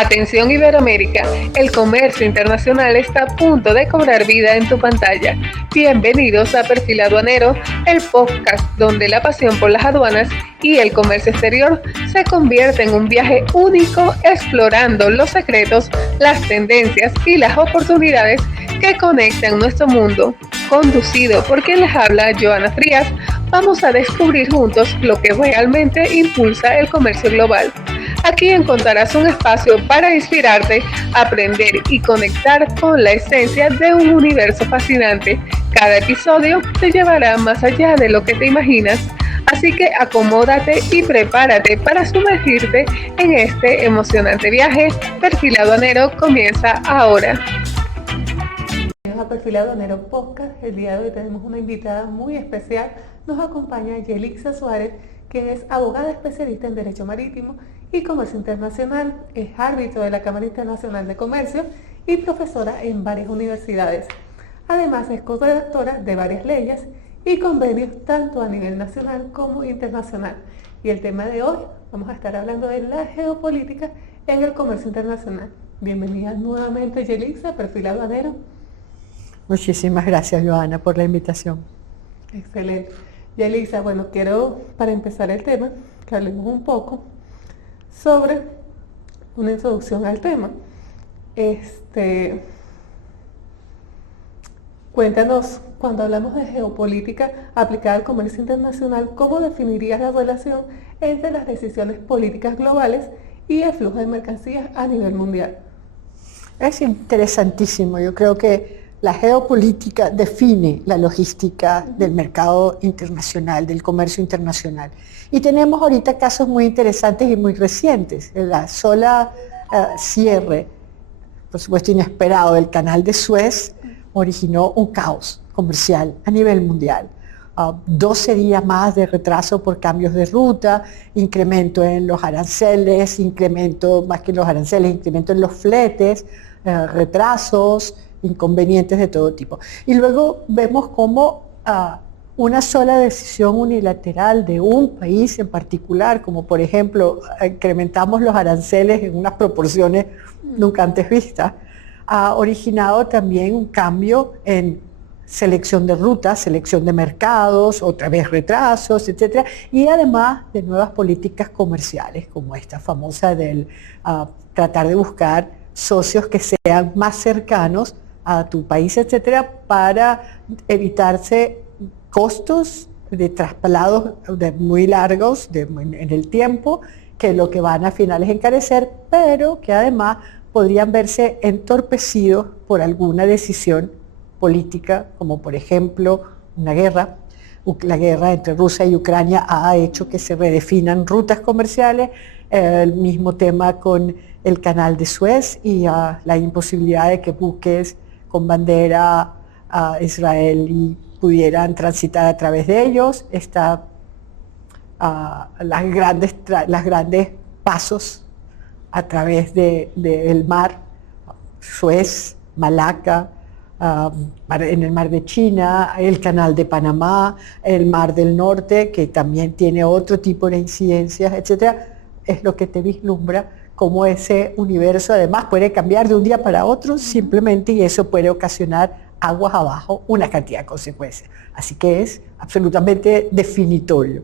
Atención Iberoamérica, el comercio internacional está a punto de cobrar vida en tu pantalla. Bienvenidos a Perfil Aduanero, el podcast donde la pasión por las aduanas y el comercio exterior se convierte en un viaje único explorando los secretos, las tendencias y las oportunidades que conectan nuestro mundo. Conducido por quien les habla, Joana Frías, vamos a descubrir juntos lo que realmente impulsa el comercio global. Aquí encontrarás un espacio para inspirarte, aprender y conectar con la esencia de un universo fascinante. Cada episodio te llevará más allá de lo que te imaginas, así que acomódate y prepárate para sumergirte en este emocionante viaje. Perfil Aduanero comienza ahora. A Perfil Aduanero Podcast. El día de hoy tenemos una invitada muy especial. Nos acompaña Yelixa Suárez, que es abogada especialista en Derecho Marítimo y Comercio Internacional, es árbitro de la Cámara Internacional de Comercio y profesora en varias universidades. Además es co-redactora de varias leyes y convenios tanto a nivel nacional como internacional. Y el tema de hoy vamos a estar hablando de la geopolítica en el comercio internacional. Bienvenida nuevamente, Yelixa, Perfil Aduanero. Muchísimas gracias, Joana, por la invitación. Excelente. Yelixa, bueno, quiero, para empezar el tema, que hablemos un poco sobre una introducción al tema. Cuéntanos, cuando hablamos de geopolítica aplicada al comercio internacional, ¿cómo definirías la relación entre las decisiones políticas globales y el flujo de mercancías a nivel mundial? Es interesantísimo. Yo creo que la geopolítica define la logística del mercado internacional, del comercio internacional. Y tenemos ahorita casos muy interesantes y muy recientes. La sola cierre, por supuesto inesperado, del canal de Suez originó un caos comercial a nivel mundial. 12 días más de retraso por cambios de ruta, incremento en los aranceles, incremento en los fletes, retrasos, inconvenientes de todo tipo. Y luego vemos cómo una sola decisión unilateral de un país en particular, como por ejemplo incrementamos los aranceles en unas proporciones nunca antes vistas, ha originado también un cambio en selección de rutas, selección de mercados, otra vez retrasos, etcétera, y además de nuevas políticas comerciales, como esta famosa del tratar de buscar socios que sean más cercanos a tu país, etcétera, para evitarse costos de traslados muy largos en el tiempo, que lo que van a final es encarecer, pero que además podrían verse entorpecidos por alguna decisión política, como por ejemplo una guerra. La guerra entre Rusia y Ucrania ha hecho que se redefinan rutas comerciales, el mismo tema con el canal de Suez y la imposibilidad de que buques con bandera israelí pudieran transitar a través de ellos, las grandes pasos a través del mar, Suez, Malaca, en el mar de China, el canal de Panamá, el mar del norte, que también tiene otro tipo de incidencias, etcétera, es lo que te vislumbra cómo ese universo además puede cambiar de un día para otro simplemente, y eso puede ocasionar aguas abajo una cantidad de consecuencias. Así que es absolutamente definitorio.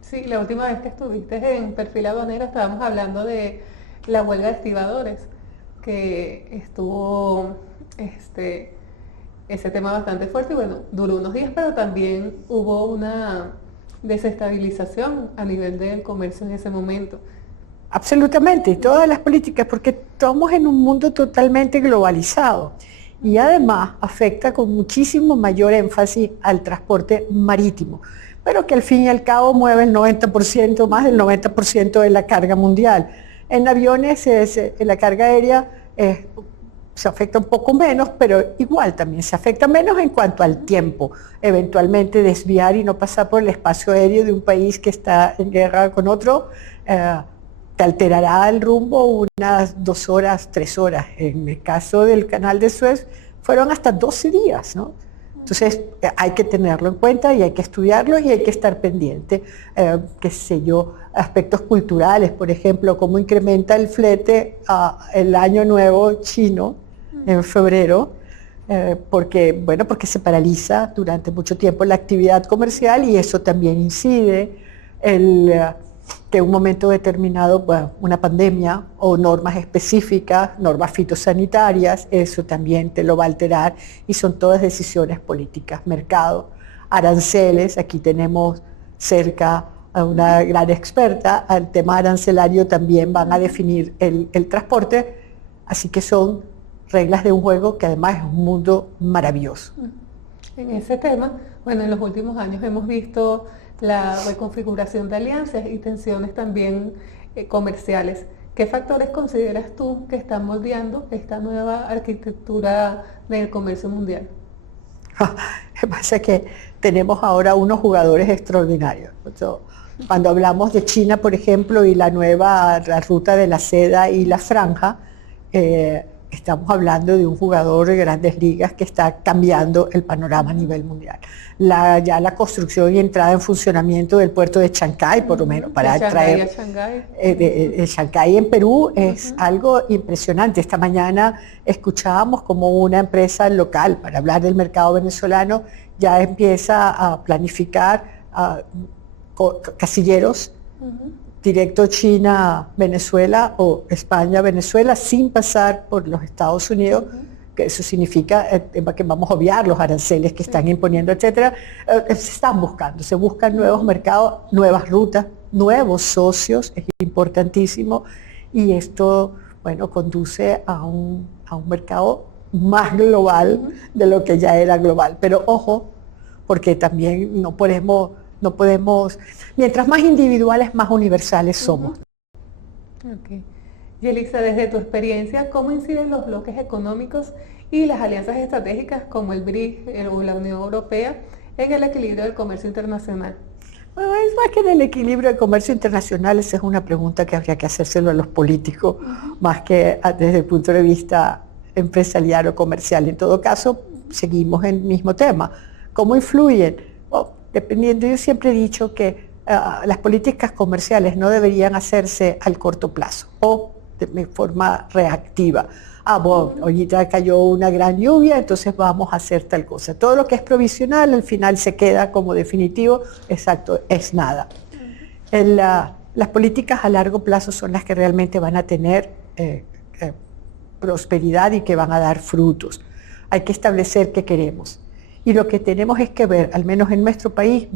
Sí, la última vez que estuviste en Perfil Aduanero estábamos hablando de la huelga de estibadores, que estuvo ese tema bastante fuerte y bueno, duró unos días, pero también hubo una desestabilización a nivel del comercio en ese momento. Absolutamente, todas las políticas, porque estamos en un mundo totalmente globalizado y además afecta con muchísimo mayor énfasis al transporte marítimo, pero que al fin y al cabo mueve el 90%, más del 90% de la carga mundial. En aviones, en la carga aérea se afecta un poco menos, pero igual también se afecta menos en cuanto al tiempo. Eventualmente desviar y no pasar por el espacio aéreo de un país que está en guerra con otro, te alterará el rumbo unas 2 horas, 3 horas. En el caso del canal de Suez fueron hasta 12 días, ¿no? Entonces hay que tenerlo en cuenta y hay que estudiarlo y hay que estar pendiente. Qué sé yo, aspectos culturales, por ejemplo, cómo incrementa el flete el año nuevo chino en febrero, porque se paraliza durante mucho tiempo la actividad comercial y eso también incide que en un momento determinado, bueno, una pandemia o normas específicas, normas fitosanitarias, eso también te lo va a alterar y son todas decisiones políticas. Mercado, aranceles, aquí tenemos cerca a una gran experta, al tema arancelario también van a definir el transporte, así que son reglas de un juego que además es un mundo maravilloso. En ese tema, bueno, en los últimos años hemos visto la reconfiguración de alianzas y tensiones también comerciales. ¿Qué factores consideras tú que están moldeando esta nueva arquitectura del comercio mundial? Lo que pasa es que tenemos ahora unos jugadores extraordinarios. Cuando hablamos de China, por ejemplo, y la ruta de la seda y la franja, estamos hablando de un jugador de grandes ligas que está cambiando el panorama a nivel mundial. Ya la construcción y entrada en funcionamiento del puerto de Chancay, por lo menos, para traer de Chancay en Perú, es algo impresionante. Esta mañana escuchábamos como una empresa local, para hablar del mercado venezolano, ya empieza a planificar casilleros directo China-Venezuela o España-Venezuela sin pasar por los Estados Unidos, que eso significa que vamos a obviar los aranceles que están imponiendo, etcétera. Se buscan nuevos mercados, nuevas rutas, nuevos socios, es importantísimo, y esto, bueno, conduce a un mercado más global de lo que ya era global. Pero ojo, porque también no podemos, mientras más individuales, más universales somos. Okay. Yelixa, desde tu experiencia, ¿cómo inciden los bloques económicos y las alianzas estratégicas como el BRICS o la Unión Europea en el equilibrio del comercio internacional? Bueno, es más que en el equilibrio del comercio internacional, esa es una pregunta que habría que hacérselo a los políticos, más que desde el punto de vista empresarial o comercial. En todo caso, seguimos en el mismo tema. ¿Cómo influyen? Dependiendo, yo siempre he dicho que las políticas comerciales no deberían hacerse al corto plazo o de forma reactiva. Bueno, ahorita cayó una gran lluvia, entonces vamos a hacer tal cosa. Todo lo que es provisional al final se queda como definitivo, exacto, es nada. Las políticas a largo plazo son las que realmente van a tener prosperidad y que van a dar frutos. Hay que establecer qué queremos. Y lo que tenemos es que ver, al menos en nuestro país,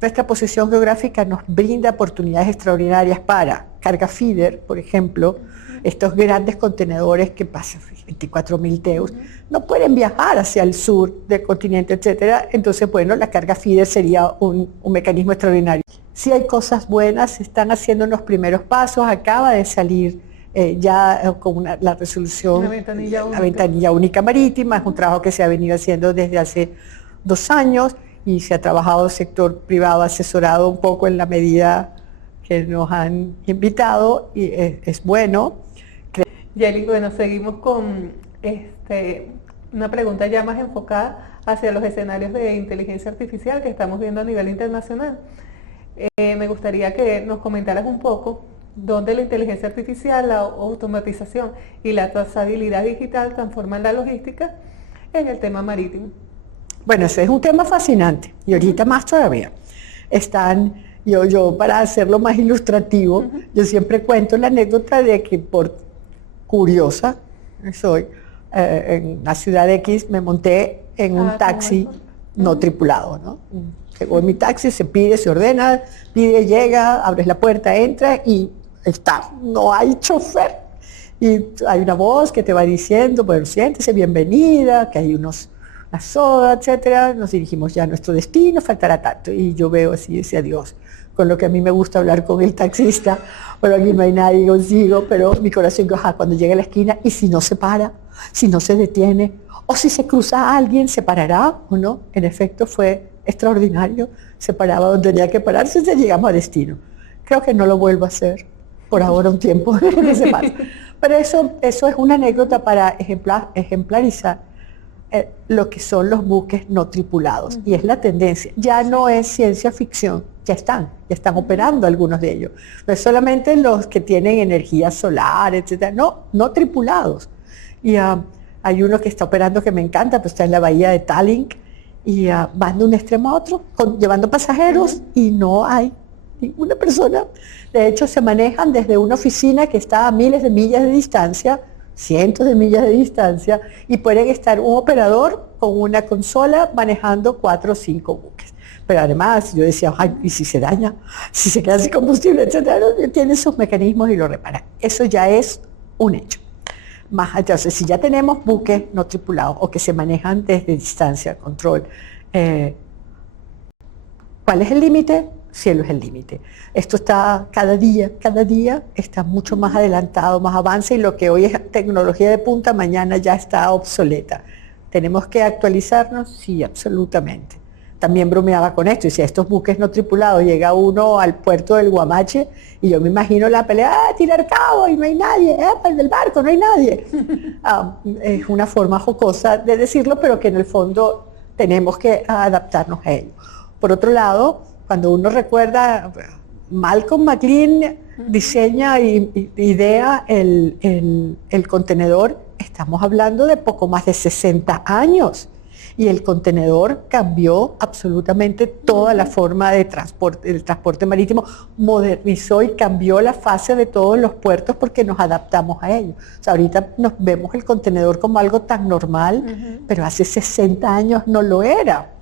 nuestra posición geográfica nos brinda oportunidades extraordinarias para carga feeder, por ejemplo, estos grandes contenedores que pasan 24.000 TEUs, no pueden viajar hacia el sur del continente, etcétera. Entonces, bueno, la carga feeder sería un mecanismo extraordinario. Sí hay cosas buenas, se están haciendo los primeros pasos, acaba de salir con la resolución, la ventanilla única marítima, es un trabajo que se ha venido haciendo desde hace 2 años y se ha trabajado el sector privado asesorado un poco en la medida que nos han invitado y es bueno. Yeli, bueno, seguimos con una pregunta ya más enfocada hacia los escenarios de inteligencia artificial que estamos viendo a nivel internacional. Me gustaría que nos comentaras un poco dónde la inteligencia artificial, la automatización y la trazabilidad digital transforman la logística en el tema marítimo. Bueno, eso es un tema fascinante y ahorita más todavía. Yo para hacerlo más ilustrativo, yo siempre cuento la anécdota de que por curiosa soy, en la ciudad X me monté en un taxi no tripulado, ¿no? Llegó en mi taxi, se pide, se ordena, llega, abres la puerta, entra y no hay chofer. Y hay una voz que te va diciendo, bueno, siéntese, bienvenida, que hay una soda, etcétera. Nos dirigimos ya a nuestro destino, faltará tanto. Y yo veo así, decía Dios, con lo que a mí me gusta hablar con el taxista, bueno, aquí no hay nadie consigo, pero mi corazón, cuando llegue a la esquina, y si no se para, si no se detiene, o si se cruza a alguien, ¿se parará o no? En efecto, fue extraordinario, se paraba donde tenía que pararse, ya llegamos a destino. Creo que no lo vuelvo a hacer por ahora un tiempo, pero eso es una anécdota para ejemplarizar lo que son los buques no tripulados. Y es la tendencia. Ya no es ciencia ficción, ya están operando algunos de ellos. No es solamente los que tienen energía solar, etcétera, no tripulados. Y hay uno que está operando que me encanta, pues está en la bahía de Tallinn y van de un extremo a otro, llevando pasajeros y no hay ninguna persona. De hecho, se manejan desde una oficina que está a miles de millas de distancia, cientos de millas de distancia, y pueden estar un operador con una consola manejando 4 o 5 buques. Pero además yo decía, ay, ¿y si se daña? Si se queda sin combustible, etcétera, tiene sus mecanismos y lo repara. Eso ya es un hecho. Entonces, si ya tenemos buques no tripulados o que se manejan desde distancia, control, ¿cuál es el límite? Cielo es el límite. Esto está cada día está mucho más adelantado, más avance, y lo que hoy es tecnología de punta, mañana ya está obsoleta. ¿Tenemos que actualizarnos? Sí, absolutamente. También bromeaba con esto, y si a estos buques no tripulados llega uno al puerto del Guamache, y yo me imagino la pelea, tirar cabo y no hay nadie, pues del barco no hay nadie. Es una forma jocosa de decirlo, pero que en el fondo tenemos que adaptarnos a ello. Por otro lado, cuando uno recuerda, Malcolm McLean diseña y idea el contenedor, estamos hablando de poco más de 60 años. Y el contenedor cambió absolutamente toda la forma de transporte, el transporte marítimo, modernizó y cambió la fase de todos los puertos porque nos adaptamos a ello. O sea, ahorita nos vemos el contenedor como algo tan normal, pero hace 60 años no lo era.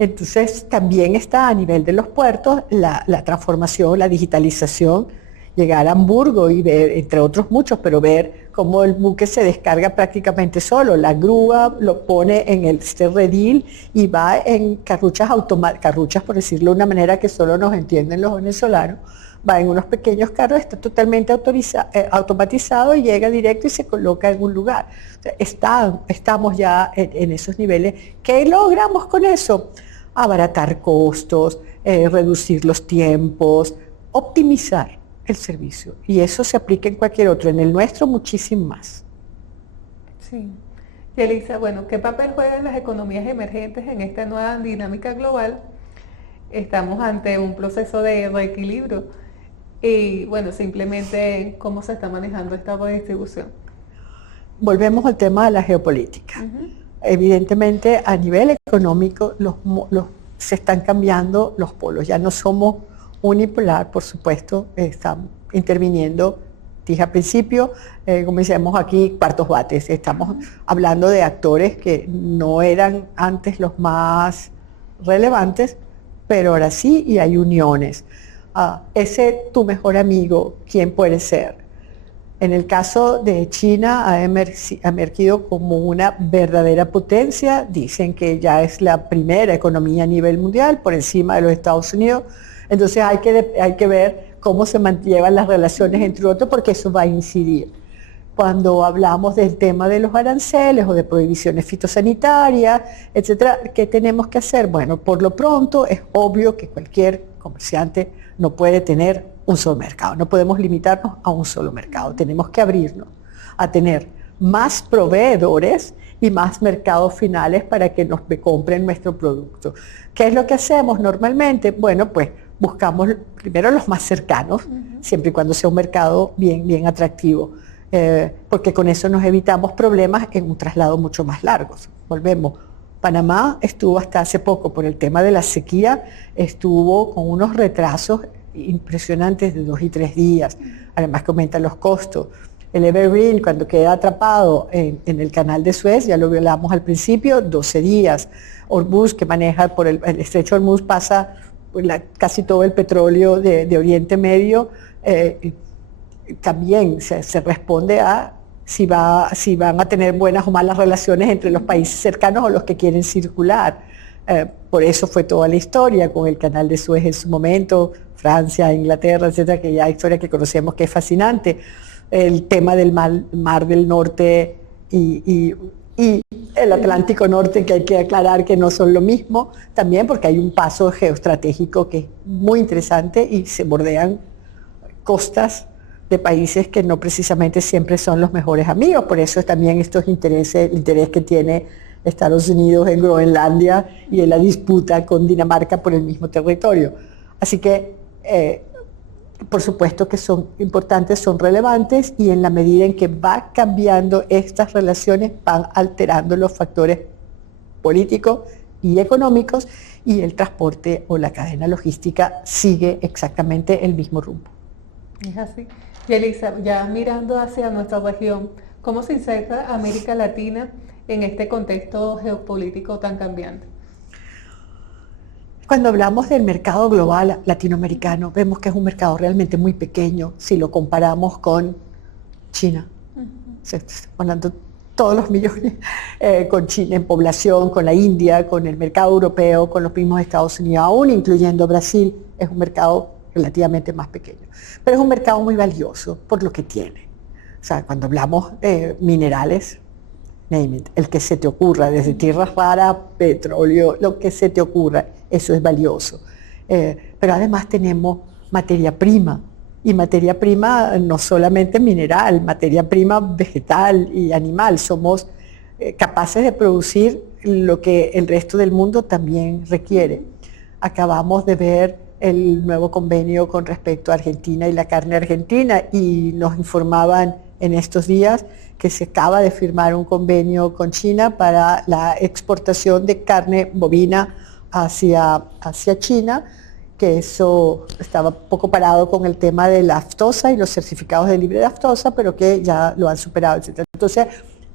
Entonces también está a nivel de los puertos la transformación, la digitalización, llegar a Hamburgo y ver, entre otros muchos, pero ver cómo el buque se descarga prácticamente solo. La grúa lo pone en este redil y va en carruchas carruchas, por decirlo de una manera que solo nos entienden los venezolanos, va en unos pequeños carros, está totalmente automatizado y llega directo y se coloca en un lugar. O sea, estamos ya en esos niveles. ¿Qué logramos con eso? Abaratar costos, reducir los tiempos, optimizar el servicio, y eso se aplica en cualquier otro, en el nuestro muchísimo más. Sí. Y Elisa, bueno, ¿qué papel juegan las economías emergentes en esta nueva dinámica global? Estamos ante un proceso de reequilibrio y bueno, simplemente cómo se está manejando esta redistribución. Volvemos al tema de la geopolítica. Evidentemente, a nivel económico se están cambiando los polos, ya no somos unipolar, por supuesto, están interviniendo, dije al principio, como decíamos aquí, cuartos bates. Estamos hablando de actores que no eran antes los más relevantes, pero ahora sí, y hay uniones. Ese tu mejor amigo, ¿quién puede ser? En el caso de China ha emergido como una verdadera potencia. Dicen que ya es la primera economía a nivel mundial, por encima de los Estados Unidos. Entonces hay que ver cómo se mantienen las relaciones entre otros, porque eso va a incidir. Cuando hablamos del tema de los aranceles o de prohibiciones fitosanitarias, etcétera, ¿qué tenemos que hacer? Bueno, por lo pronto es obvio que cualquier comerciante no puede tener un solo mercado, no podemos limitarnos a un solo mercado, tenemos que abrirnos a tener más proveedores y más mercados finales para que nos compren nuestro producto. ¿Qué es lo que hacemos normalmente? Bueno, pues buscamos primero los más cercanos, siempre y cuando sea un mercado bien atractivo, porque con eso nos evitamos problemas en un traslado mucho más largo. Volvemos. Panamá estuvo hasta hace poco, por el tema de la sequía, estuvo con unos retrasos impresionantes de 2 y 3 días, además que aumentan los costos. El Evergreen, cuando queda atrapado en el canal de Suez, ya lo hablamos al principio, 12 días. Hormuz, que maneja por el estrecho Hormuz, pasa casi todo el petróleo de Oriente Medio, también se responde a si van a tener buenas o malas relaciones entre los países cercanos o los que quieren circular. Por eso fue toda la historia con el canal de Suez en su momento, Francia, Inglaterra, etcétera, que ya historia que conocemos que es fascinante. El tema del mar del Norte y el Atlántico Norte, que hay que aclarar que no son lo mismo, también porque hay un paso geoestratégico que es muy interesante y se bordean costas de países que no precisamente siempre son los mejores amigos. Por eso también estos intereses, el interés que tiene Estados Unidos en Groenlandia y en la disputa con Dinamarca por el mismo territorio. Así que, por supuesto que son importantes, son relevantes, y en la medida en que va cambiando estas relaciones, van alterando los factores políticos y económicos, y el transporte o la cadena logística sigue exactamente el mismo rumbo. Es así. Y Elisa, ya mirando hacia nuestra región, ¿cómo se inserta América Latina en este contexto geopolítico tan cambiante? Cuando hablamos del mercado global latinoamericano, vemos que es un mercado realmente muy pequeño si lo comparamos con China. Estamos hablando todos los millones con China en población, con la India, con el mercado europeo, con los mismos Estados Unidos, aún incluyendo Brasil, es un mercado relativamente más pequeño. Pero es un mercado muy valioso por lo que tiene. O sea, cuando hablamos de minerales, name it, el que se te ocurra, desde tierras raras, petróleo, lo que se te ocurra, eso es valioso. Pero además tenemos materia prima, y materia prima no solamente mineral, materia prima vegetal y animal. Somos capaces de producir lo que el resto del mundo también requiere. Acabamos de ver el nuevo convenio con respecto a Argentina y la carne argentina, y nos informaban en estos días que se acaba de firmar un convenio con China para la exportación de carne bovina hacia China, que eso estaba poco parado con el tema de la aftosa y los certificados de libre de aftosa, pero que ya lo han superado, etc. Entonces,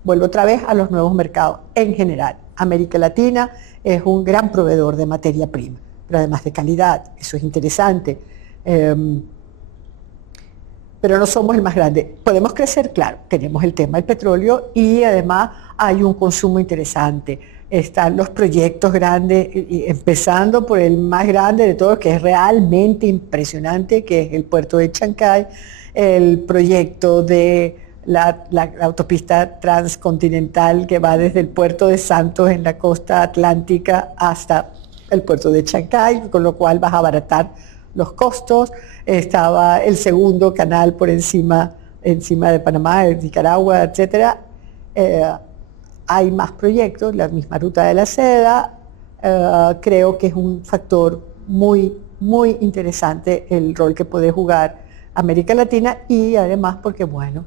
vuelvo otra vez a los nuevos mercados. En general, América Latina es un gran proveedor de materia prima, pero además de calidad, eso es interesante. Pero no somos el más grande. Podemos crecer, claro, tenemos el tema del petróleo, y además hay un consumo interesante. Están los proyectos grandes, empezando por el más grande de todos, que es realmente impresionante, que es el puerto de Chancay, el proyecto de la autopista transcontinental que va desde el puerto de Santos en la costa atlántica hasta el puerto de Chancay, con lo cual vas a abaratar los costos. Estaba el segundo canal por encima de Panamá, de Nicaragua, etc. Hay más proyectos, la misma ruta de la seda. Creo que es un factor muy, muy interesante el rol que puede jugar América Latina, y además porque, bueno,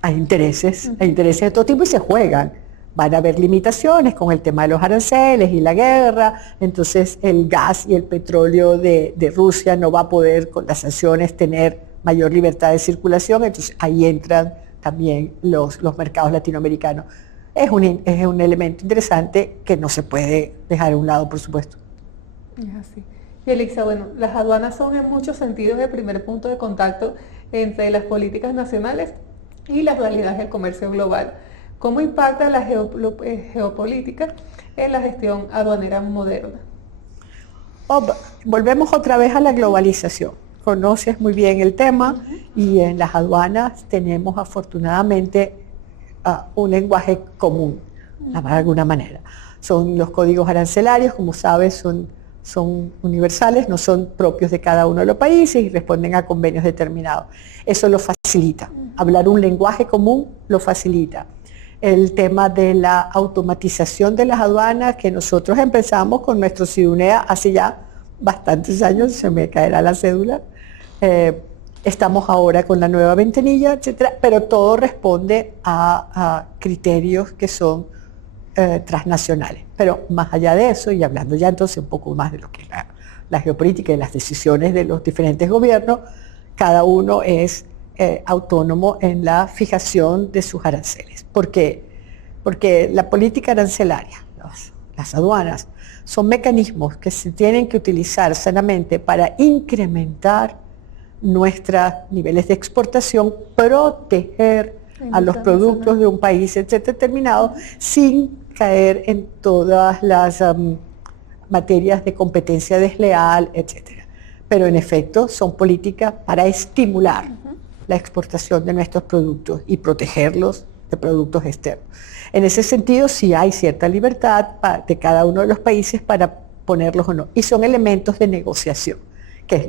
hay intereses de todo tipo y se juegan. Van a haber limitaciones con el tema de los aranceles y la guerra, entonces el gas y el petróleo de Rusia no va a poder, con las sanciones, tener mayor libertad de circulación, entonces ahí entran también los mercados latinoamericanos. Es un elemento interesante que no se puede dejar a un lado, por supuesto. Es así. Y Elisa, bueno, las aduanas son en muchos sentidos el primer punto de contacto entre las políticas nacionales y las realidades del comercio global. ¿Cómo impacta la geopolítica en la gestión aduanera moderna? Volvemos otra vez a la globalización. Conoces muy bien el tema, y en las aduanas tenemos afortunadamente un lenguaje común, de alguna manera. Son los códigos arancelarios, como sabes, son universales, no son propios de cada uno de los países y responden a convenios determinados. Eso lo facilita. Hablar un lenguaje común lo facilita. El tema de la automatización de las aduanas, que nosotros empezamos con nuestro SIDUNEA hace ya bastantes años, se me caerá la cédula. Estamos ahora con la nueva ventanilla, etcétera, pero todo responde a criterios que son transnacionales. Pero más allá de eso, y hablando ya entonces un poco más de lo que es la geopolítica y las decisiones de los diferentes gobiernos, cada uno es autónomo en la fijación de sus aranceles. ¿Por qué? Porque la política arancelaria, las aduanas, son mecanismos que se tienen que utilizar sanamente para incrementar nuestros niveles de exportación, proteger a los productos de un país determinado, sin caer en todas las materias de competencia desleal, etcétera. Pero en efecto son políticas para estimular la exportación de nuestros productos y protegerlos de productos externos. En ese sentido, sí hay cierta libertad de cada uno de los países para ponerlos o no. Y son elementos de negociación,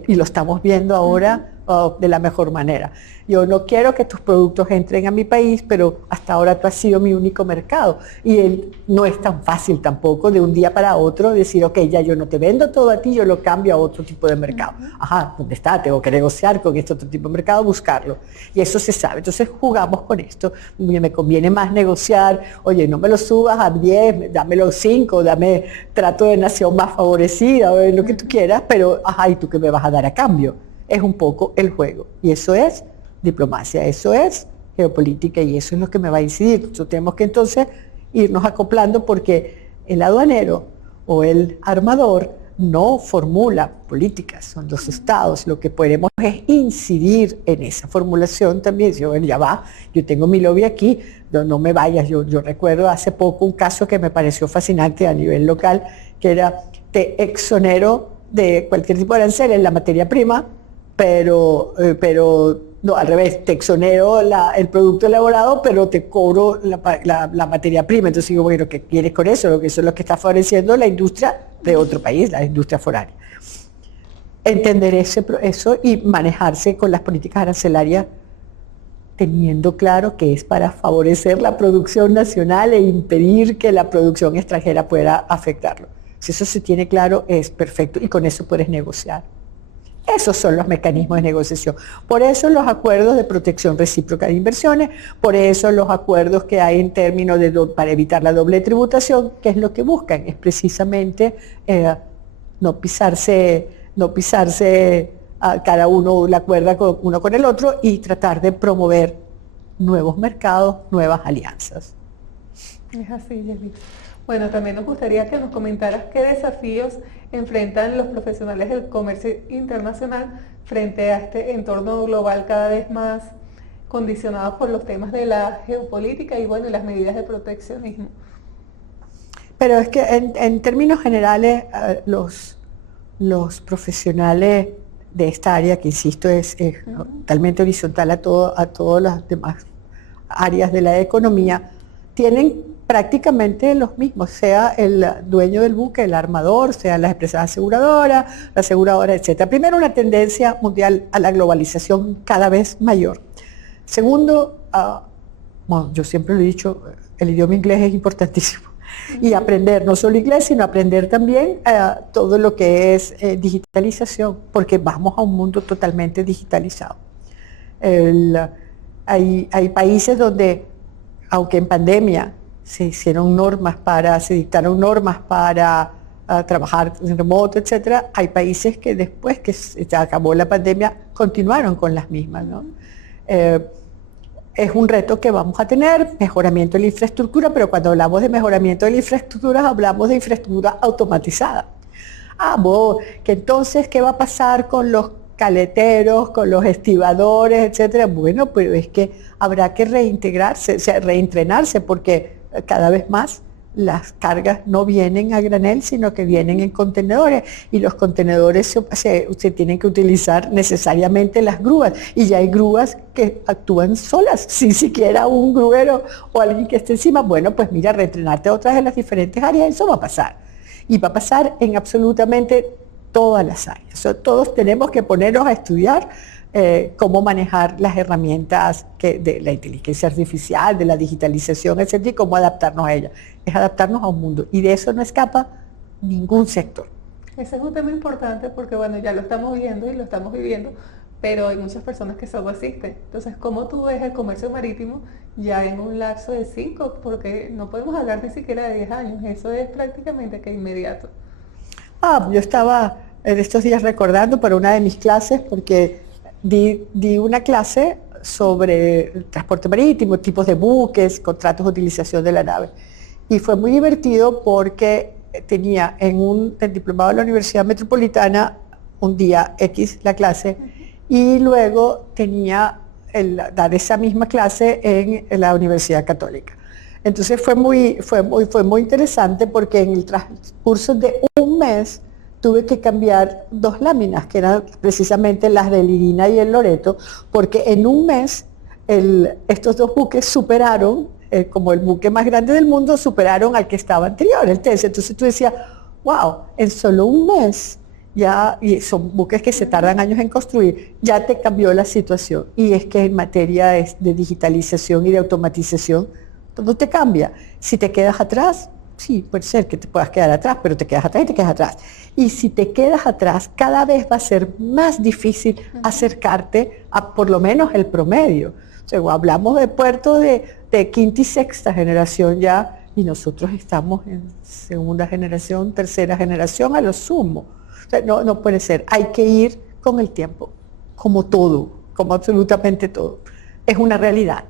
y lo estamos viendo ahora de la mejor manera. Yo no quiero que tus productos entren a mi país, pero hasta ahora tú has sido mi único mercado. Y no es tan fácil tampoco de un día para otro decir, ok, ya yo no te vendo todo a ti, yo lo cambio a otro tipo de mercado. Ajá, ¿dónde está? Tengo que negociar con este otro tipo de mercado, buscarlo. Y eso se sabe. Entonces jugamos con esto. Me conviene más negociar, oye, no me lo subas a 10, dámelo 5, dame trato de nación más favorecida, o lo que tú quieras, pero, ajá, ¿y tú qué me vas a dar a cambio? Es un poco el juego. Y eso es diplomacia, eso es geopolítica y eso es lo que me va a incidir. Nosotros tenemos que entonces irnos acoplando porque el aduanero o el armador no formula políticas, son los estados. Lo que podemos es incidir en esa formulación también. Yo, bueno, ya va, yo tengo mi lobby aquí, no me vayas. Yo recuerdo hace poco un caso que me pareció fascinante a nivel local, que era te exonero de cualquier tipo de arancel en la materia prima, pero no, al revés, te exonero el producto elaborado, pero te cobro la materia prima. Entonces digo, bueno, ¿qué quieres con eso? Eso es lo que está favoreciendo la industria de otro país, la industria foránea. Entender eso y manejarse con las políticas arancelarias teniendo claro que es para favorecer la producción nacional e impedir que la producción extranjera pueda afectarlo. Si eso se tiene claro, es perfecto y con eso puedes negociar. Esos son los mecanismos de negociación. Por eso los acuerdos de protección recíproca de inversiones, por eso los acuerdos que hay en términos para evitar la doble tributación, que es lo que buscan, es precisamente no pisarse a cada uno la cuerda uno con el otro y tratar de promover nuevos mercados, nuevas alianzas. Es así, Yelitza. Bueno, también nos gustaría que nos comentaras qué desafíos enfrentan los profesionales del comercio internacional frente a este entorno global cada vez más condicionado por los temas de la geopolítica y bueno, las medidas de proteccionismo. Pero es que en términos generales los profesionales de esta área, que insisto es totalmente horizontal a todas las demás áreas de la economía, tienen prácticamente los mismos, sea el dueño del buque, el armador, sea las empresas aseguradoras, la aseguradora, etc. Primero, una tendencia mundial a la globalización cada vez mayor. Segundo, bueno, yo siempre lo he dicho, el idioma inglés es importantísimo. Y aprender no solo inglés, sino aprender también todo lo que es digitalización, porque vamos a un mundo totalmente digitalizado. Hay países donde, aunque en pandemia se dictaron normas para trabajar en remoto, etcétera, hay países que después que se acabó la pandemia continuaron con las mismas, ¿no? Es un reto que vamos a tener, mejoramiento de la infraestructura, pero cuando hablamos de mejoramiento de la infraestructura, hablamos de infraestructura automatizada. Que entonces, ¿qué va a pasar con los caleteros, con los estibadores, etcétera? Bueno, pero es que habrá que reintegrarse, o sea, reentrenarse, porque cada vez más las cargas no vienen a granel, sino que vienen en contenedores, y los contenedores se tienen que utilizar necesariamente las grúas, y ya hay grúas que actúan solas, sin siquiera un gruero o alguien que esté encima. Bueno, pues mira, reentrenarte a otras de las diferentes áreas, eso va a pasar, y va a pasar en absolutamente todas las áreas. Todos tenemos que ponernos a estudiar cómo manejar las herramientas de la inteligencia artificial, de la digitalización, etc., y cómo adaptarnos a ella. Es adaptarnos a un mundo, y de eso no escapa ningún sector. Ese es un tema importante porque, bueno, ya lo estamos viendo y lo estamos viviendo, pero hay muchas personas que solo asisten. Entonces, ¿cómo tú ves el comercio marítimo ya en un lapso de 5? Porque no podemos hablar ni siquiera de 10 años, eso es prácticamente que inmediato. Yo estaba en estos días recordando para una de mis clases, porque di una clase sobre el transporte marítimo, tipos de buques, contratos de utilización de la nave. Y fue muy divertido porque tenía en el diplomado de la Universidad Metropolitana un día X la clase, y luego tenía dar esa misma clase en la Universidad Católica. Entonces fue muy interesante, porque en el transcurso de un mes tuve que cambiar 2 láminas, que eran precisamente las del Irina y el Loreto, porque en un mes estos 2 buques superaron, como el buque más grande del mundo, superaron al que estaba anterior, el TES. Entonces tú decías, wow, en solo un mes ya, y son buques que se tardan años en construir, ya te cambió la situación. Y es que en materia de digitalización y de automatización, todo te cambia. Si te quedas atrás, sí, puede ser que te puedas quedar atrás, pero te quedas atrás y te quedas atrás. Y si te quedas atrás, cada vez va a ser más difícil acercarte a por lo menos el promedio. O sea, hablamos de puertos de quinta y sexta generación ya, y nosotros estamos en segunda generación, tercera generación a lo sumo. O sea, no puede ser. Hay que ir con el tiempo, como todo, como absolutamente todo. Es una realidad.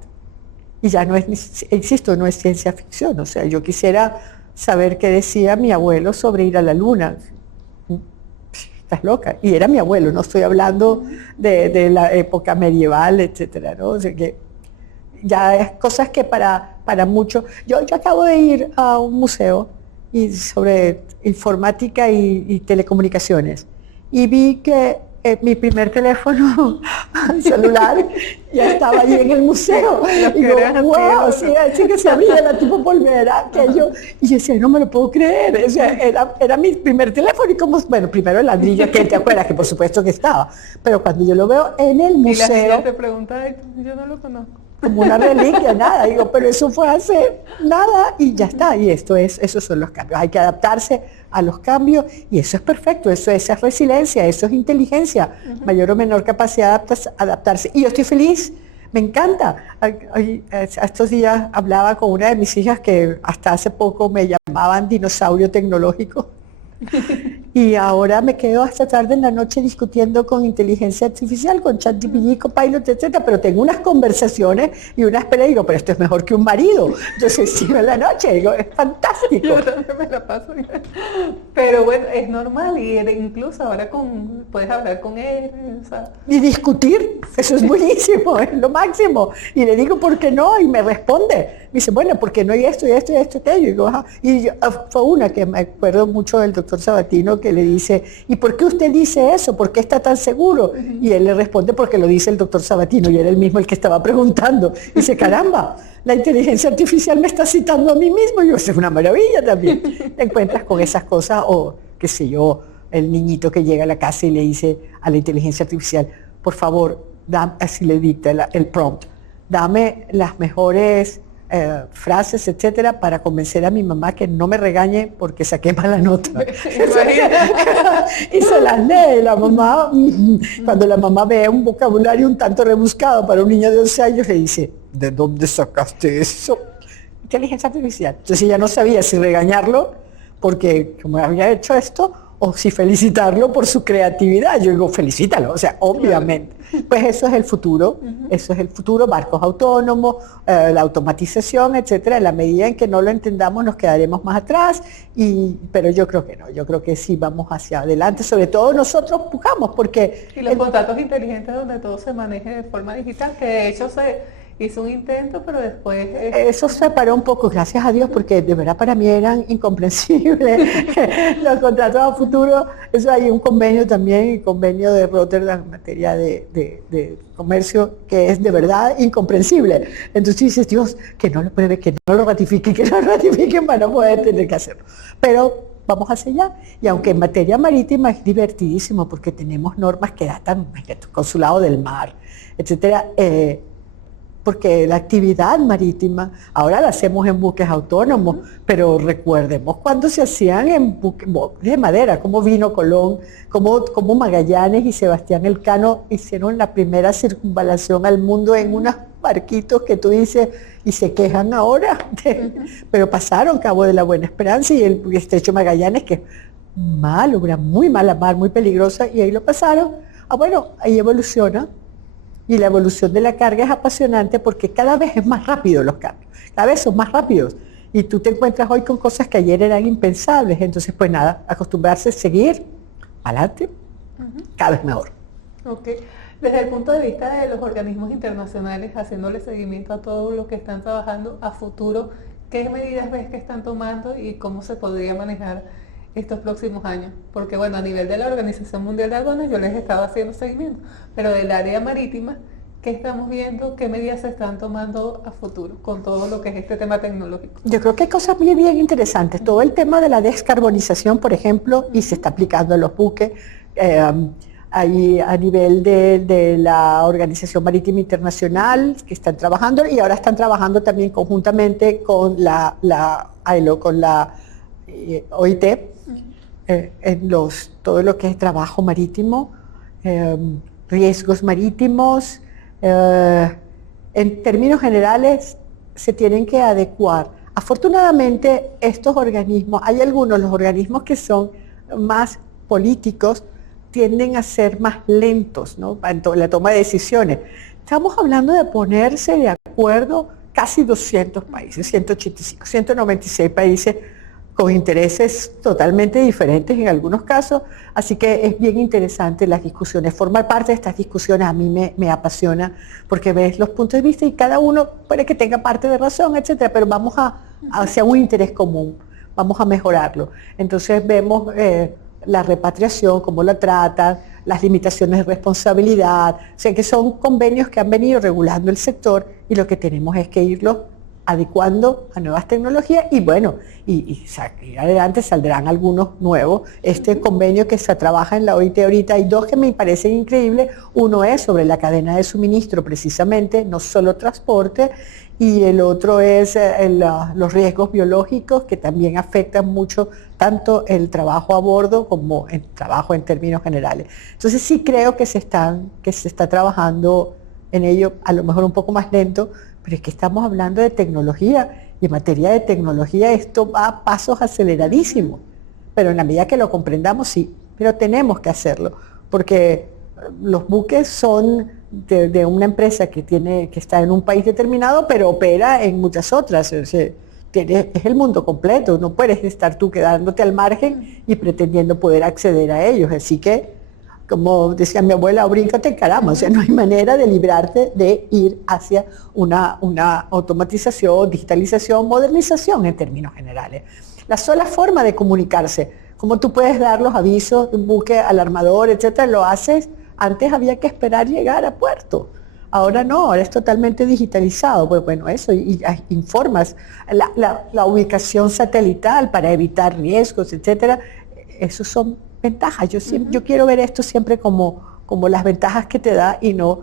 Y ya no es, insisto, no es ciencia ficción. O sea, yo quisiera saber qué decía mi abuelo sobre ir a la luna. Estás loca. Y era mi abuelo, no estoy hablando de la época medieval, etcétera, ¿no? O sea, que ya es cosas que para muchos... Yo acabo de ir a un museo sobre informática y telecomunicaciones y vi que mi primer teléfono celular ya estaba allí en el museo. Y yo, wow, sí que sabía, la tipo polvera, aquello. Y yo decía, no me lo puedo creer. O sea, era mi primer teléfono y como, bueno, primero el ladrillo, que te acuerdas, que por supuesto que estaba. Pero cuando yo lo veo en el museo... Y la gente te pregunta, yo no lo conozco. Como una reliquia, nada. Digo, pero eso fue hace nada y ya está. Y esos son los cambios. Hay que adaptarse a los cambios y eso es perfecto. Eso es resiliencia, eso es inteligencia. Mayor o menor capacidad de adaptarse. Y yo estoy feliz, me encanta. Estos días hablaba con una de mis hijas que hasta hace poco me llamaban dinosaurio tecnológico. Y ahora me quedo hasta tarde en la noche discutiendo con inteligencia artificial, con ChatGPT, Copilot, etcétera, pero tengo unas conversaciones y una espera y digo, pero esto es mejor que un marido. Entonces sigo en la noche, digo, es fantástico. Yo también me la paso bien. Pero bueno, es normal y incluso ahora puedes hablar con él. O sea. Y discutir, eso es buenísimo, es lo máximo. Y le digo, ¿por qué no? Y me responde. Me dice, bueno, ¿por qué no? Y esto, y esto, y esto, aquello. Y digo, ajá. Y fue una que me acuerdo mucho del doctor Sabatino que le dice, ¿y por qué usted dice eso? ¿Por qué está tan seguro? Y él le responde, porque lo dice el doctor Sabatino, y era él mismo el que estaba preguntando. Y dice, caramba, la inteligencia artificial me está citando a mí mismo. Y yo, eso es una maravilla también. Te encuentras con esas cosas, o qué sé yo, el niñito que llega a la casa y le dice a la inteligencia artificial, por favor, así le dicta el prompt, dame las mejores frases, etcétera, para convencer a mi mamá que no me regañe porque saqué mala nota. Y se las lee la mamá. Cuando la mamá ve un vocabulario un tanto rebuscado para un niño de 11 años, le dice, ¿de dónde sacaste eso? Inteligencia artificial. Entonces ella no sabía si regañarlo porque como había hecho esto, o si felicitarlo por su creatividad. Yo digo, felicítalo, o sea, obviamente. Pues eso es el futuro, eso es el futuro, barcos autónomos, la automatización, etcétera. En la medida en que no lo entendamos nos quedaremos más atrás, pero yo creo que no, yo creo que sí vamos hacia adelante, sobre todo nosotros pujamos, porque... Y los contratos inteligentes donde todo se maneje de forma digital, que de hecho se hizo un intento, pero después... Eso se paró un poco, gracias a Dios, porque de verdad para mí eran incomprensibles los contratos a futuro. Eso hay un convenio también, el convenio de Rotterdam en materia de comercio, que es de verdad incomprensible. Entonces dices, Dios, que no lo puede, que no lo ratifiquen, que no lo ratifiquen para no poder tener que hacerlo. Pero vamos hacia allá. Y aunque en materia marítima es divertidísimo, porque tenemos normas que datan del consulado del mar, etcétera, porque la actividad marítima, ahora la hacemos en buques autónomos, pero recordemos cuando se hacían en buques de madera, como vino Colón, como Magallanes y Sebastián Elcano hicieron la primera circunvalación al mundo en unos barquitos que tú dices, y se quejan ahora, pero pasaron Cabo de la Buena Esperanza y el estrecho Magallanes, que es malo, muy mala mar, muy peligrosa, y ahí lo pasaron. Bueno, ahí evoluciona. Y la evolución de la carga es apasionante porque cada vez es más rápido los cambios, cada vez son más rápidos. Y tú te encuentras hoy con cosas que ayer eran impensables. Entonces, pues nada, acostumbrarse a seguir adelante, cada vez mejor. Ok. Desde el punto de vista de los organismos internacionales, haciéndole seguimiento a todo lo que están trabajando a futuro, ¿qué medidas ves que están tomando y cómo se podría manejar estos próximos años? Porque bueno, a nivel de la Organización Mundial de Aduanas yo les estaba haciendo seguimiento, pero del área marítima, ¿Qué estamos viendo? ¿Qué medidas se están tomando a futuro con todo lo que es este tema tecnológico? Yo creo que hay cosas bien, bien interesantes. Todo el tema de la descarbonización, por ejemplo, y se está aplicando en los buques. Ahí a nivel de la Organización Marítima Internacional, que están trabajando, y ahora están trabajando también conjuntamente con la ILO, con la OIT, en todo lo que es trabajo marítimo, riesgos marítimos. En términos generales, se tienen que adecuar. Afortunadamente, estos organismos, hay algunos, los organismos que son más políticos, tienden a ser más lentos, ¿no?, en la toma de decisiones. Estamos hablando de ponerse de acuerdo casi 200 países, 185, 196 países con intereses totalmente diferentes en algunos casos, así que es bien interesante las discusiones. Formar parte de estas discusiones a mí me apasiona, porque ves los puntos de vista y cada uno puede que tenga parte de razón, etcétera, pero vamos hacia un interés común, vamos a mejorarlo. Entonces vemos la repatriación, cómo la tratan, las limitaciones de responsabilidad, o sea que son convenios que han venido regulando el sector y lo que tenemos es que irlo adecuando a nuevas tecnologías y bueno, y adelante saldrán algunos nuevos. Este convenio que se trabaja en la OIT ahorita, hay dos que me parecen increíbles. Uno es sobre la cadena de suministro precisamente, no solo transporte, y el otro es los riesgos biológicos que también afectan mucho tanto el trabajo a bordo como el trabajo en términos generales. Entonces sí creo que se está trabajando en ello, a lo mejor un poco más lento, pero es que estamos hablando de tecnología y en materia de tecnología esto va a pasos aceleradísimos, pero en la medida que lo comprendamos sí, pero tenemos que hacerlo, porque los buques son de una empresa que está en un país determinado, pero opera en muchas otras, o sea, es el mundo completo, no puedes estar tú quedándote al margen y pretendiendo poder acceder a ellos, así que como decía mi abuela, bríncate caramba, o sea, no hay manera de librarte de ir hacia una automatización, digitalización, modernización en términos generales. La sola forma de comunicarse, como tú puedes dar los avisos de un buque al armador, etcétera, lo haces, antes había que esperar llegar a puerto. Ahora no, ahora es totalmente digitalizado. Pues bueno, eso, y informas la ubicación satelital para evitar riesgos, etcétera, esos son ventajas. Yo quiero ver esto siempre como las ventajas que te da y no,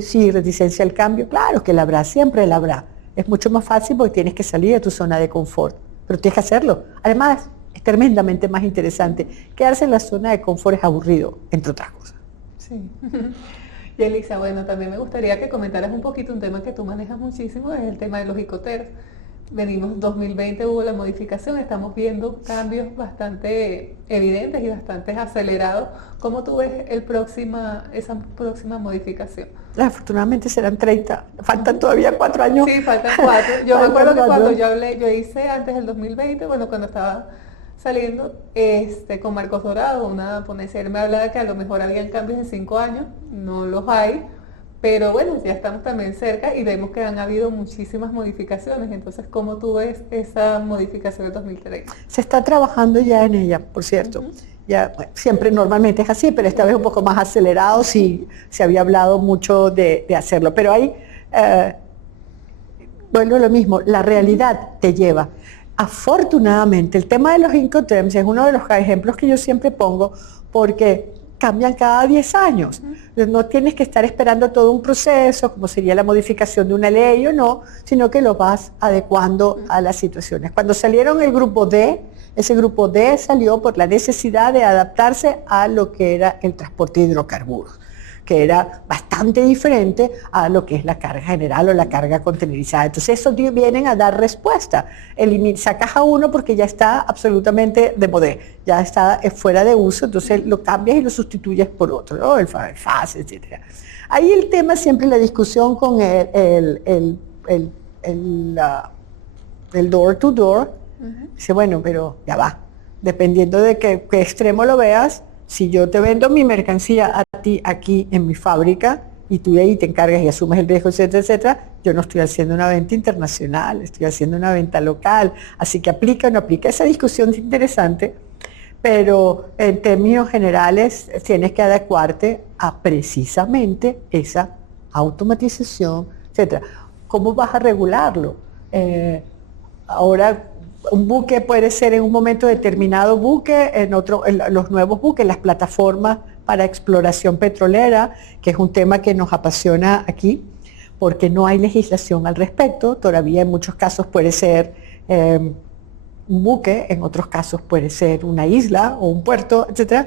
sí, reticencia al cambio. Claro que la habrá, siempre la habrá. Es mucho más fácil porque tienes que salir de tu zona de confort, pero tienes que hacerlo. Además, es tremendamente más interesante. Quedarse en la zona de confort es aburrido, entre otras cosas. Sí. Y Elisa, bueno, también me gustaría que comentaras un poquito un tema que tú manejas muchísimo, es el tema de los icoteros. Venimos 2020, hubo la modificación, estamos viendo cambios bastante evidentes y bastante acelerados. ¿Cómo tú ves esa próxima modificación? Afortunadamente serán 30, faltan todavía 4 años. Sí, faltan 4. Yo me acuerdo que cuando yo hice antes del 2020, bueno, cuando estaba saliendo con Marcos Dorado, una ponencia, él me hablaba de que a lo mejor habían cambios en 5 años, no los hay. Pero bueno, ya estamos también cerca y vemos que han habido muchísimas modificaciones. Entonces, ¿cómo tú ves esa modificación del 2030? Se está trabajando ya en ella, por cierto. Ya, bueno, siempre normalmente es así, pero esta vez un poco más acelerado, sí, se había hablado mucho de hacerlo. Pero ahí, vuelvo a lo mismo, la realidad te lleva. Afortunadamente, el tema de los Incoterms es uno de los ejemplos que yo siempre pongo porque cambian cada 10 años. No tienes que estar esperando todo un proceso, como sería la modificación de una ley o no, sino que lo vas adecuando a las situaciones. Cuando salieron el grupo D, ese grupo D salió por la necesidad de adaptarse a lo que era el transporte de hidrocarburos, que era bastante diferente a lo que es la carga general o la carga contenerizada. Entonces, esos vienen a dar respuesta. Sacas a uno porque ya está absolutamente de modé, ya está fuera de uso, entonces lo cambias y lo sustituyes por otro, ¿no? El FAS, etc. Ahí el tema siempre, la discusión con el door to door, dice, bueno, pero ya va, dependiendo de qué extremo lo veas. Si yo te vendo mi mercancía a ti aquí en mi fábrica y tú de ahí te encargas y asumes el riesgo, etcétera, etcétera, yo no estoy haciendo una venta internacional, estoy haciendo una venta local. Así que aplica o no aplica. Esa discusión es interesante, pero en términos generales tienes que adecuarte a precisamente esa automatización, etcétera. ¿Cómo vas a regularlo? Ahora, un buque puede ser en un momento determinado buque, en otro, los nuevos buques, las plataformas para exploración petrolera, que es un tema que nos apasiona aquí, porque no hay legislación al respecto. Todavía en muchos casos puede ser un buque, en otros casos puede ser una isla o un puerto, etcétera.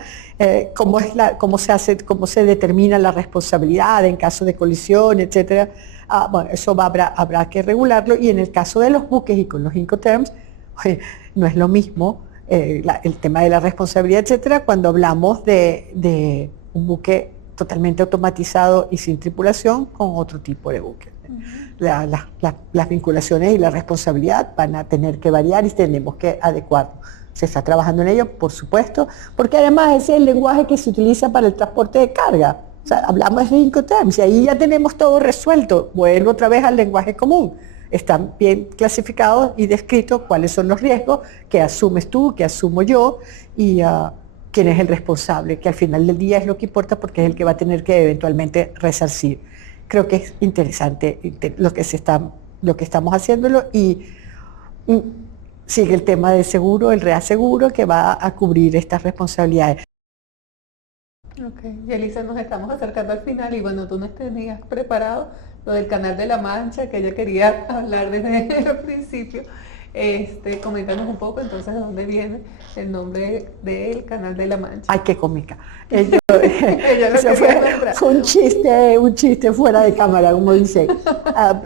¿Cómo se determina la responsabilidad en caso de colisión, etcétera? Bueno, eso habrá que regularlo, y en el caso de los buques y con los Incoterms, no es lo mismo el tema de la responsabilidad, etcétera, cuando hablamos de un buque totalmente automatizado y sin tripulación con otro tipo de buque. Las vinculaciones y la responsabilidad van a tener que variar y tenemos que adecuarnos. Se está trabajando en ello, por supuesto, porque además ese es el lenguaje que se utiliza para el transporte de carga. O sea, hablamos de Incoterms y ahí ya tenemos todo resuelto. Vuelvo otra vez al lenguaje común. Están bien clasificados y descritos cuáles son los riesgos que asumes tú, que asumo yo, y quién es el responsable, que al final del día es lo que importa porque es el que va a tener que eventualmente resarcir. Creo que es interesante lo que estamos haciéndolo, y sigue el tema del seguro, el reaseguro, que va a cubrir estas responsabilidades. Ok, Yelitza, nos estamos acercando al final y bueno, tú nos tenías preparado lo del Canal de la Mancha, que ella quería hablar desde el principio. Coméntanos un poco entonces de dónde viene el nombre del Canal de la Mancha. Ay, qué cómica. Fue un chiste fuera de cámara, como dicen.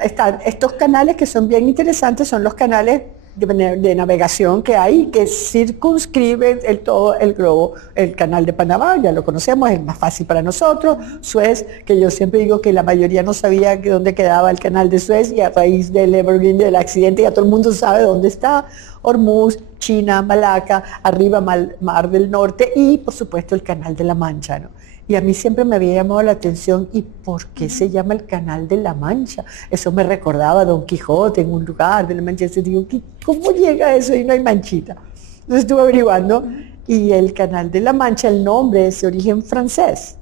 Están estos canales que son bien interesantes, son los canales de navegación que hay, que circunscriben todo el globo. El canal de Panamá, ya lo conocemos, es más fácil para nosotros. Suez, que yo siempre digo que la mayoría no sabía dónde quedaba el canal de Suez, y a raíz del Evergreen, del accidente, ya todo el mundo sabe dónde está. Hormuz, China, Malaca, arriba Mar del Norte, y por supuesto el Canal de la Mancha, ¿no? Y a mí siempre me había llamado la atención, ¿y por qué se llama el Canal de la Mancha? Eso me recordaba a Don Quijote en un lugar de la Mancha. Entonces digo, ¿cómo llega eso y no hay manchita? Entonces estuve averiguando, y el Canal de la Mancha, el nombre es de origen francés,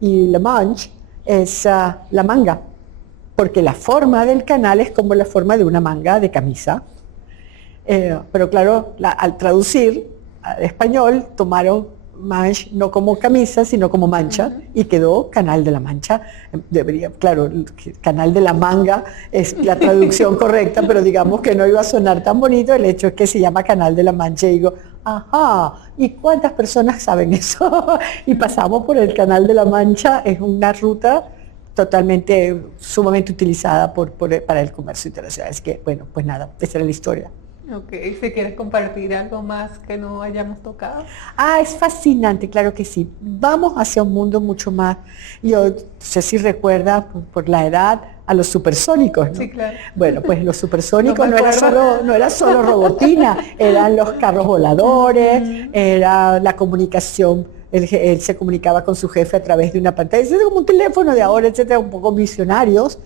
y La Manche es la manga, porque la forma del canal es como la forma de una manga de camisa. Pero claro, al traducir al español tomaron manche no como camisa, sino como mancha, y quedó Canal de la Mancha. Claro, Canal de la Manga es la traducción correcta, pero digamos que no iba a sonar tan bonito. El hecho es que se llama Canal de la Mancha, y digo, ajá, ¿y cuántas personas saben eso? Y pasamos por el Canal de la Mancha. Es una ruta sumamente utilizada para el comercio internacional. Es que, bueno, pues nada, esa era la historia. Ok, si quieres compartir algo más que no hayamos tocado. Es fascinante, claro que sí. Vamos hacia un mundo mucho más. Yo no sé si recuerda por la edad a los supersónicos, ¿no? Sí, claro. Bueno, pues los supersónicos no era solo robotina, eran los carros voladores, era la comunicación. Él se comunicaba con su jefe a través de una pantalla. Es como un teléfono de ahora, etcétera, un poco visionarios.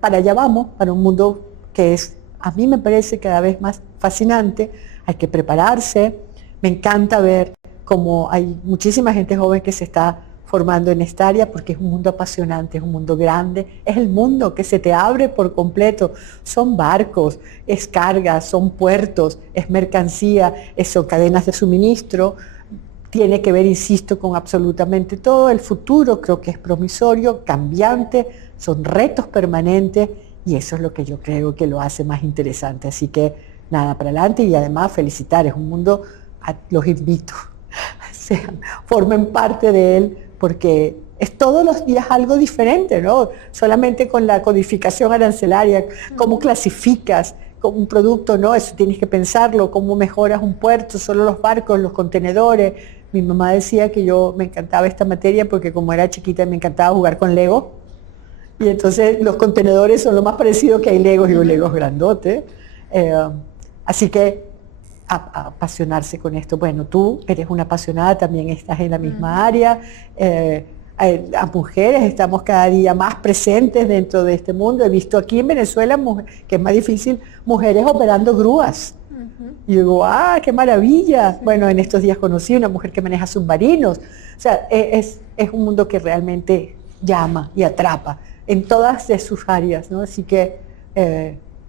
Para allá vamos, para un mundo que a mí me parece cada vez más fascinante. Hay que prepararse. Me encanta ver cómo hay muchísima gente joven que se está formando en esta área, porque es un mundo apasionante, es un mundo grande, es el mundo que se te abre por completo. Son barcos, es carga, son puertos, es mercancía, son cadenas de suministro. Tiene que ver, insisto, con absolutamente todo. El futuro creo que es promisorio, cambiante, son retos permanentes, y eso es lo que yo creo que lo hace más interesante. Así que nada, para adelante, y además felicitar, es un mundo, los invito, formen parte de él, porque es todos los días algo diferente, ¿no? Solamente con la codificación arancelaria, cómo clasificas un producto, ¿no? Eso tienes que pensarlo, cómo mejoras un puerto, solo los barcos, los contenedores. Mi mamá decía que me encantaba esta materia porque como era chiquita me encantaba jugar con Lego. Y entonces los contenedores son lo más parecido que hay Legos, y los Legos grandotes. Así que apasionarse con esto. Bueno, tú eres una apasionada, también estás en la misma área. Las mujeres estamos cada día más presentes dentro de este mundo. He visto aquí en Venezuela, que es más difícil, mujeres operando grúas. Y yo digo, qué maravilla. Sí. Bueno, en estos días conocí una mujer que maneja submarinos. O sea, es un mundo que realmente llama y atrapa. en todas de sus áreas, ¿no? Así que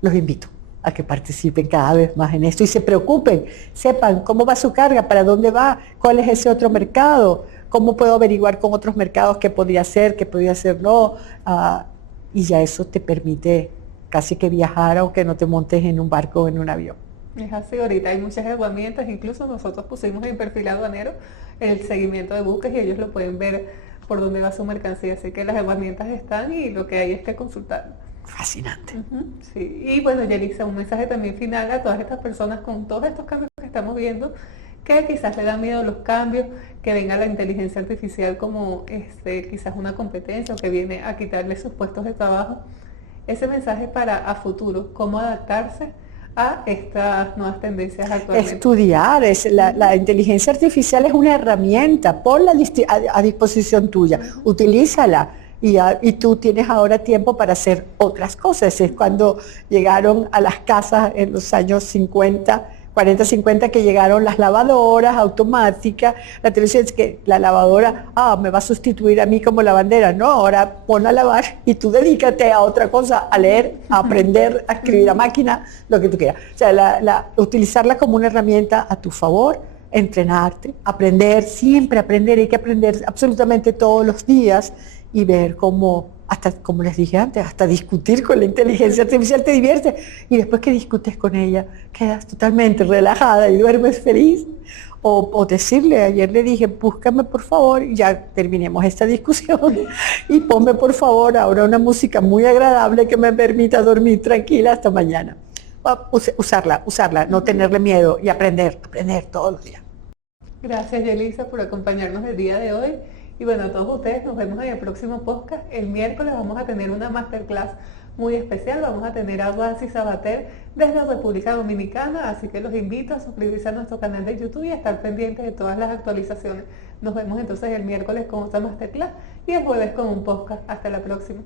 los invito a que participen cada vez más en esto y se preocupen, sepan cómo va su carga, para dónde va, cuál es ese otro mercado, cómo puedo averiguar con otros mercados qué podría ser no, y ya eso te permite casi que viajar aunque no te montes en un barco o en un avión. Es así, ahorita hay muchas herramientas, incluso nosotros pusimos en Perfil Aduanero el seguimiento de buques y ellos lo pueden ver por dónde va su mercancía, así que las herramientas están y lo que hay es que consultar. Fascinante. Sí, y bueno, Yelixa, un mensaje también final a todas estas personas con todos estos cambios que estamos viendo, que quizás le da miedo los cambios, que venga la inteligencia artificial como quizás una competencia o que viene a quitarle sus puestos de trabajo. Ese mensaje para a futuro, cómo adaptarse a estas nuevas tendencias actualmente. Estudiar, la inteligencia artificial es una herramienta, ponla a disposición tuya, utilízala. Y tú tienes ahora tiempo para hacer otras cosas. Es cuando llegaron a las casas en los años 40, 50, que llegaron las lavadoras automáticas, la televisión, es que la lavadora, me va a sustituir a mí como lavandera. No, ahora pon a lavar y tú dedícate a otra cosa, a leer, a aprender, a escribir a máquina, lo que tú quieras. O sea, utilizarla como una herramienta a tu favor, entrenarte, aprender, siempre aprender, hay que aprender absolutamente todos los días y ver cómo, hasta como les dije antes, hasta discutir con la inteligencia artificial te divierte y después que discutes con ella quedas totalmente relajada y duermes feliz. O decirle, ayer le dije, búscame por favor, y ya terminemos esta discusión y ponme por favor ahora una música muy agradable que me permita dormir tranquila hasta mañana. Usarla, no tenerle miedo y aprender todos los días. Gracias, Yelixa, por acompañarnos el día de hoy. Y bueno, a todos ustedes nos vemos en el próximo podcast. El miércoles vamos a tener una masterclass muy especial. Vamos a tener a Wansi Sabater desde República Dominicana. Así que los invito a suscribirse a nuestro canal de YouTube y a estar pendientes de todas las actualizaciones. Nos vemos entonces el miércoles con otra masterclass y el jueves con un podcast. Hasta la próxima.